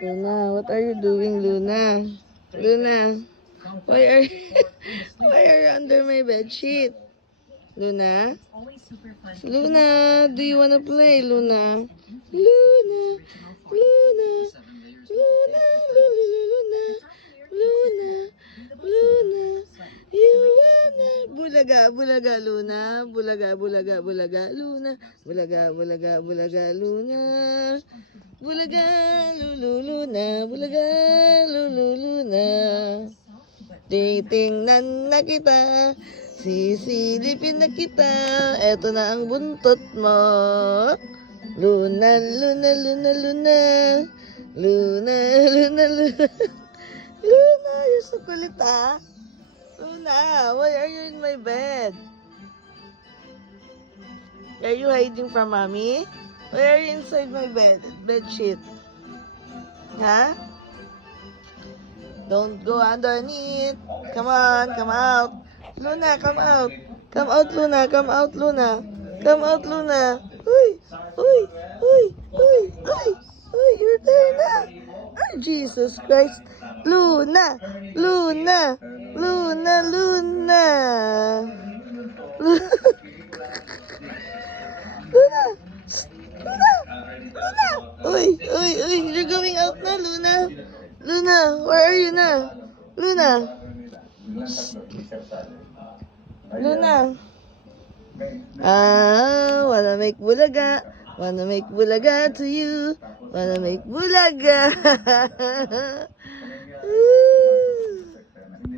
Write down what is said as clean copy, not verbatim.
Luna, what are you doing, Luna? Luna, why are you, why are you under my bed sheet? Luna? Luna, do you wanna play, Luna? Luna, Luna, Luna, Luna, Luna, Luna, you wanna bulaga, bulaga, Luna, bulaga, bulaga, bulaga, Luna, bulaga, bulaga, bulaga, Luna, bulaga, lulu, Luna, bulaga, lulu, Luna. Titingnan na kita, sisilipin na kita, eto na ang buntot mo. Luna, Luna, Luna, Luna, Luna, Luna, Luna, Luna, you're so kulit ah. Luna, why are you in my bed? Are you hiding from mommy? Why are you inside my bed sheet? Huh? Don't go underneath. Come on, come out. Luna, come out. Come out, Luna. Come out, Luna. Come out, Luna. Uy, uy, uy, uy, uy, uy, your turn na. Oh, Jesus Christ. Luna, Luna, Luna, Luna. Luna, Luna, Luna. Uy, uy, uy, you're going out na, Luna. Luna, where are you na? Luna. Luna. Wanna make bulaga. Wanna make bulaga to you. Wanna make bulaga.